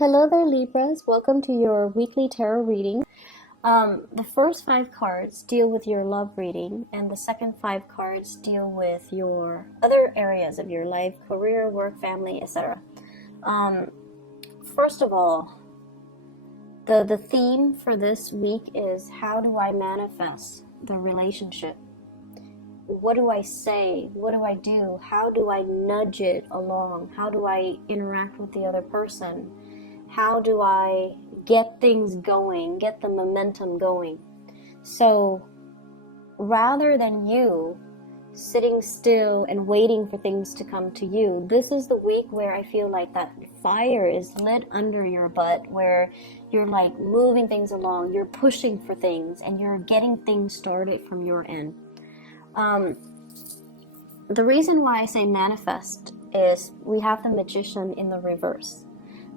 Hello there, Libras. Welcome to your weekly tarot reading. The first 5 cards deal with your love reading, and the second 5 cards deal with your other areas of your life, career, work, family, etc. First of all, the theme for this week is how do I manifest the relationship? What do I say? What do I do? How do I nudge it along? How do I interact with the other person? How do I get things going, get the momentum going? So rather than you sitting still and waiting for things to come to you, this is the week where I feel like that fire is lit under your butt, where you're like moving things along, you're pushing for things, and you're getting things started from your end. The reason why I say manifest is we have the Magician in the reverse.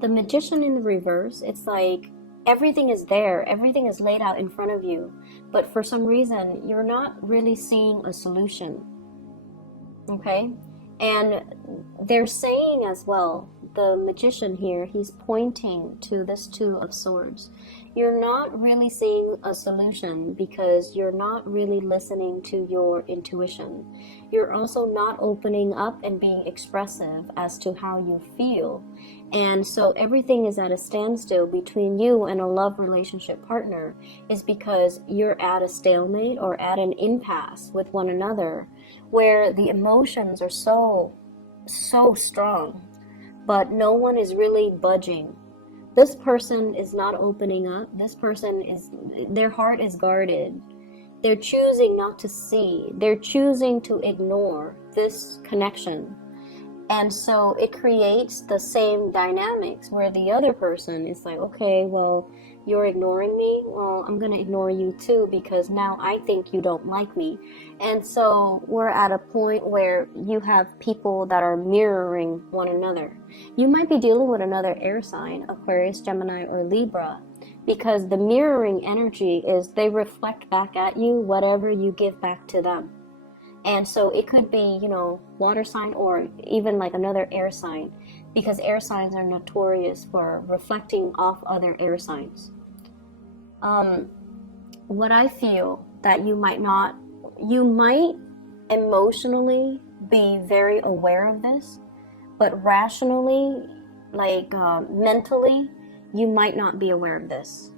The Magician in the reverse, it's like everything is there, everything is laid out in front of you, but for some reason you're not really seeing a solution. Okay? And they're saying as well, the Magician here, he's pointing to this Two of Swords. You're not really seeing a solution because you're not really listening to your intuition. You're also not opening up and being expressive as to how you feel. And so everything is at a standstill between you and a love relationship partner is because you're at a stalemate or at an impasse with one another, where the emotions are so strong, but no one is really budging. This person is not opening up. This person is, their heart is guarded. They're choosing not to see. They're choosing to ignore this connection. And so it creates the same dynamics where the other person is like, okay, well, you're ignoring me. Well, I'm going to ignore you too because now I think you don't like me. And so we're at a point where you have people that are mirroring one another. You might be dealing with another air sign, Aquarius, Gemini, or Libra, because the mirroring energy is they reflect back at you whatever you give back to them. And so it could be, water sign or even like another air sign, because air signs are notorious for reflecting off other air signs. What I feel that you might emotionally be very aware of this, but rationally, mentally, you might not be aware of this.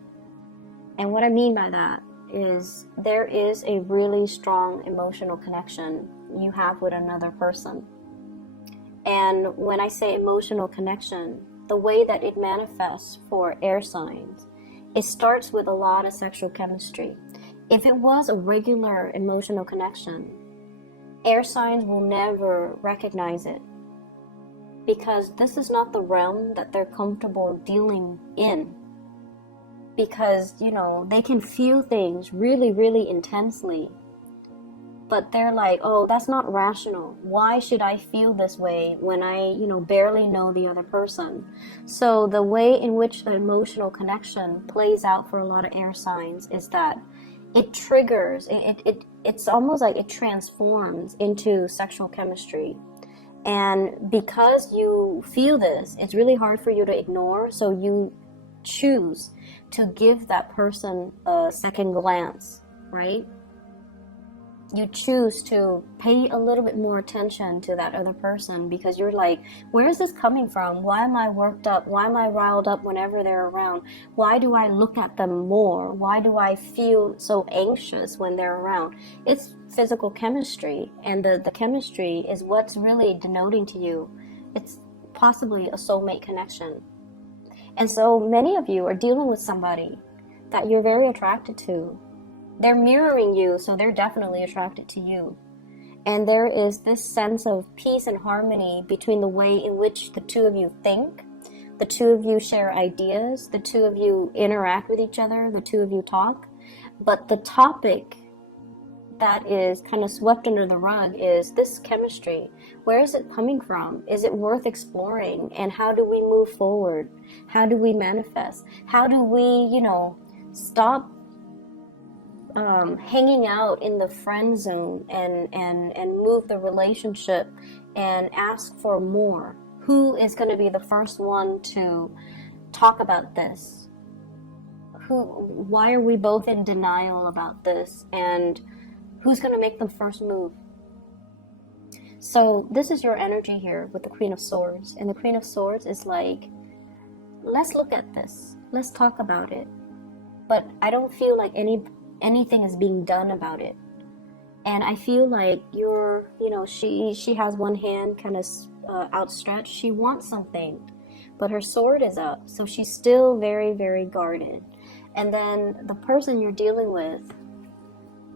And what I mean by that is there is a really strong emotional connection you have with another person. And when I say emotional connection, the way that it manifests for air signs, it starts with a lot of sexual chemistry. If it was a regular emotional connection, air signs will never recognize it, because this is not the realm that they're comfortable dealing in. Because, they can feel things really, really intensely. But they're like, oh, that's not rational. Why should I feel this way when I, barely know the other person? So the way in which the emotional connection plays out for a lot of air signs is that it triggers, it's almost like it transforms into sexual chemistry. And because you feel this, it's really hard for you to ignore, so you choose to give that person a second glance, right? You choose to pay a little bit more attention to that other person because you're like, where is this coming from? Why am I worked up? Why am I riled up whenever they're around? Why do I look at them more? Why do I feel so anxious when they're around? It's physical chemistry, and the chemistry is what's really denoting to you. It's possibly a soulmate connection. And so many of you are dealing with somebody that you're very attracted to. They're mirroring you, so they're definitely attracted to you. And there is this sense of peace and harmony between the way in which the two of you think, the two of you share ideas, the two of you interact with each other, the two of you talk. But the topic that is kind of swept under the rug is this chemistry. Where is it coming from? Is it worth exploring? And how do we move forward? How do we manifest? How do we, stop hanging out in the friend zone and move the relationship and ask for more? Who is going to be the first one to talk about this? Why are we both in denial about this? And who's going to make the first move? So this is your energy here with the Queen of Swords. And the Queen of Swords is like, let's look at this. Let's talk about it. But I don't feel like anything is being done about it. And I feel like she has one hand kind of outstretched. She wants something, but her sword is up. So she's still very, very guarded. And then the person you're dealing with,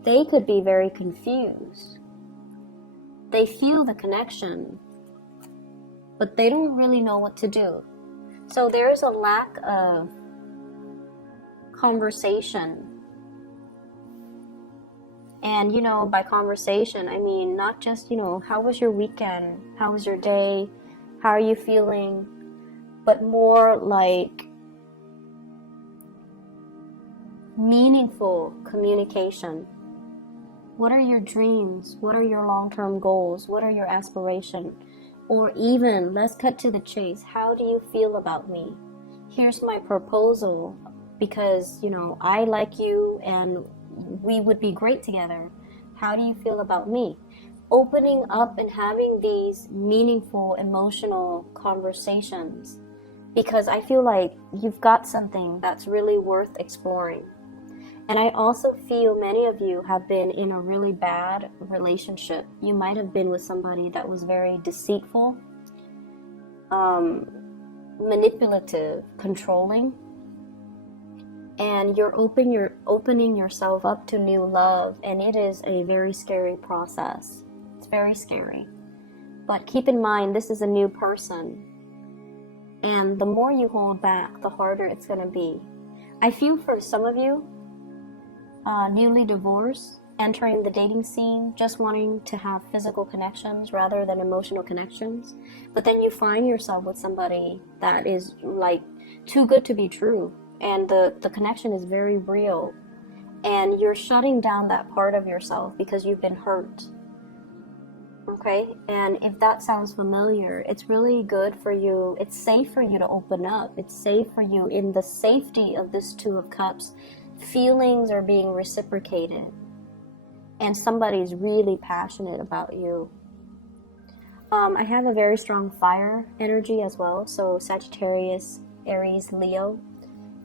they could be very confused. They feel the connection, but they don't really know what to do. So there's a lack of conversation. And, by conversation, I mean, not just, how was your weekend? How was your day? How are you feeling? But more like meaningful communication. What are your dreams? What are your long-term goals? What are your aspirations? Or even, let's cut to the chase. How do you feel about me? Here's my proposal because, I like you and we would be great together. How do you feel about me? Opening up and having these meaningful, emotional conversations, because I feel like you've got something that's really worth exploring. And I also feel many of you have been in a really bad relationship. You might have been with somebody that was very deceitful, manipulative, controlling. And you're opening yourself up to new love, and it is a very scary process. It's very scary. But keep in mind, this is a new person. And the more you hold back, the harder it's going to be. I feel for some of you, newly divorced, entering the dating scene, just wanting to have physical connections rather than emotional connections. But then you find yourself with somebody that is like too good to be true. And the connection is very real. And you're shutting down that part of yourself because you've been hurt. Okay? And if that sounds familiar, it's really good for you. It's safe for you to open up. It's safe for you in the safety of this Two of Cups. Feelings are being reciprocated. And somebody's really passionate about you. I have a very strong fire energy as well. So Sagittarius, Aries, Leo.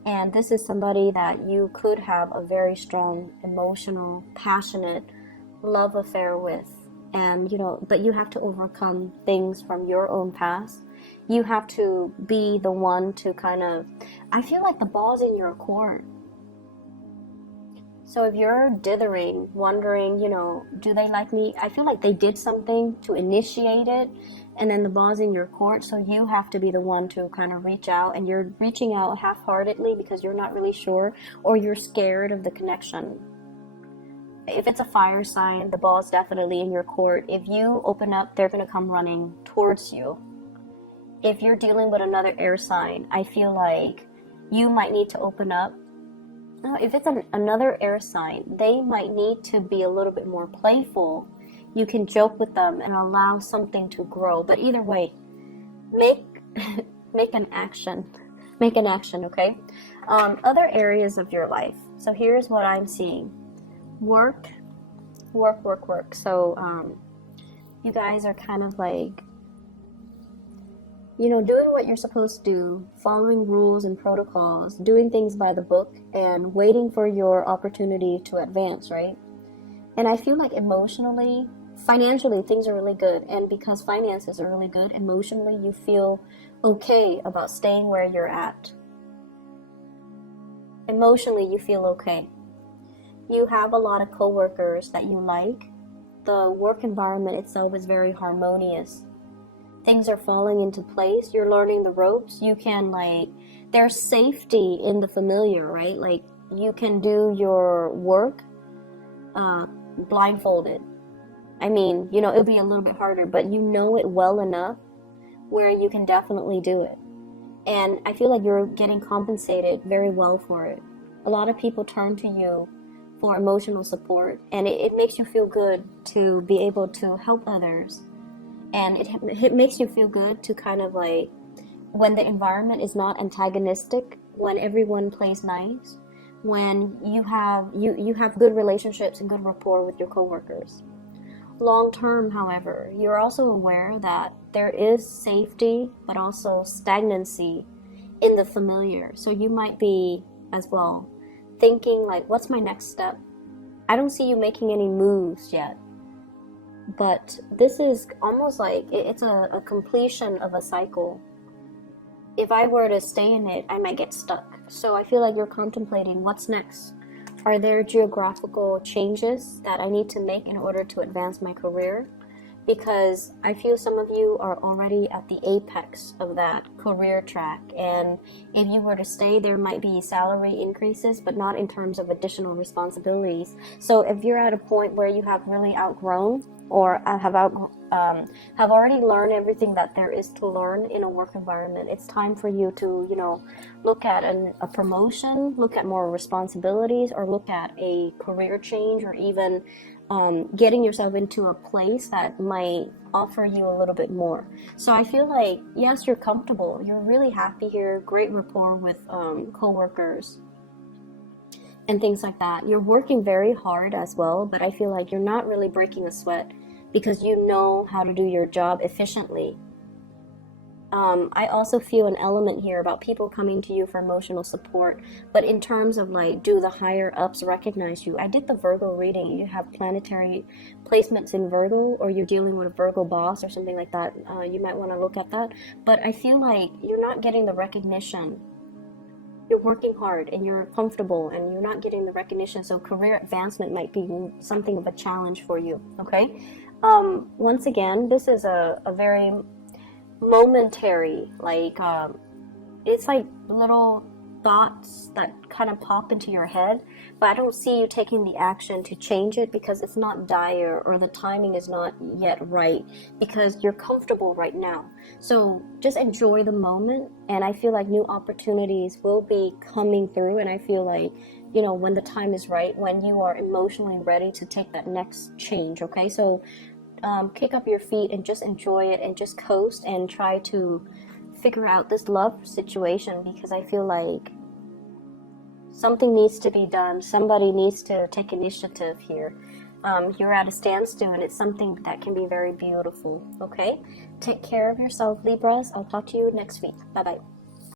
And this is somebody that you could have a very strong, emotional, passionate love affair with. And, but you have to overcome things from your own past. You have to be the one to I feel like the ball's in your court. So if you're dithering, wondering, do they like me? I feel like they did something to initiate it. And then the ball's in your court, so you have to be the one to reach out, and you're reaching out half-heartedly because you're not really sure, or you're scared of the connection. If it's a fire sign, the ball's definitely in your court. If you open up, they're going to come running towards you. If you're dealing with another air sign, I feel like you might need to open up. If it's another air sign, they might need to be a little bit more playful. You can joke with them and allow something to grow. But either way, make an action. Make an action, okay? Other areas of your life. So here's what I'm seeing. Work. So you guys are doing what you're supposed to do, following rules and protocols, doing things by the book, and waiting for your opportunity to advance, right? And I feel like emotionally, financially, things are really good. And because finances are really good, emotionally, you feel okay about staying where you're at. Emotionally, you feel okay. You have a lot of coworkers that you like. The work environment itself is very harmonious. Things are falling into place. You're learning the ropes. You can there's safety in the familiar, right? Like you can do your work blindfolded. I mean, it'll be a little bit harder, but you know it well enough where you can definitely do it. And I feel like you're getting compensated very well for it. A lot of people turn to you for emotional support, and it makes you feel good to be able to help others. And it makes you feel good to when the environment is not antagonistic, when everyone plays nice, when you have good relationships and good rapport with your coworkers. Long term, however, you're also aware that there is safety but also stagnancy in the familiar. So you might be as well thinking like, what's my next step? I don't see you making any moves yet, but this is almost like it's a completion of a cycle. If I were to stay in it, I might get stuck. So I feel like you're contemplating what's next. Are there geographical changes that I need to make in order to advance my career? Because I feel some of you are already at the apex of that career track, and if you were to stay, there might be salary increases, but not in terms of additional responsibilities. So if you're at a point where you have really outgrown or have already learned everything that there is to learn in a work environment, it's time for you to, look at a promotion, look at more responsibilities, or look at a career change, or even getting yourself into a place that might offer you a little bit more. So I feel like, yes, you're comfortable, you're really happy here, great rapport with co-workers and things like that. You're working very hard as well, but I feel like you're not really breaking a sweat because you know how to do your job efficiently. I also feel an element here about people coming to you for emotional support, but in terms of like, do the higher ups recognize you? I did the Virgo reading. You have planetary placements in Virgo, or you're dealing with a Virgo boss or something like that. You might want to look at that, but I feel like you're not getting the recognition. You're working hard and you're comfortable and you're not getting the recognition, so career advancement might be something of a challenge for you, okay? Once again, this is a very momentary, like it's like little thoughts that kind of pop into your head, but I don't see you taking the action to change it because it's not dire, or the timing is not yet right, because you're comfortable right now. So just enjoy the moment, and I feel like new opportunities will be coming through, and I feel like, when the time is right, when you are emotionally ready to take that next change, okay? So kick up your feet and just enjoy it and just coast and try to figure out this love situation, because I feel like something needs to be done. Somebody needs to take initiative here. You're at a standstill, and it's something that can be very beautiful, okay? Take care of yourself, Libras. I'll talk to you next week. Bye-bye.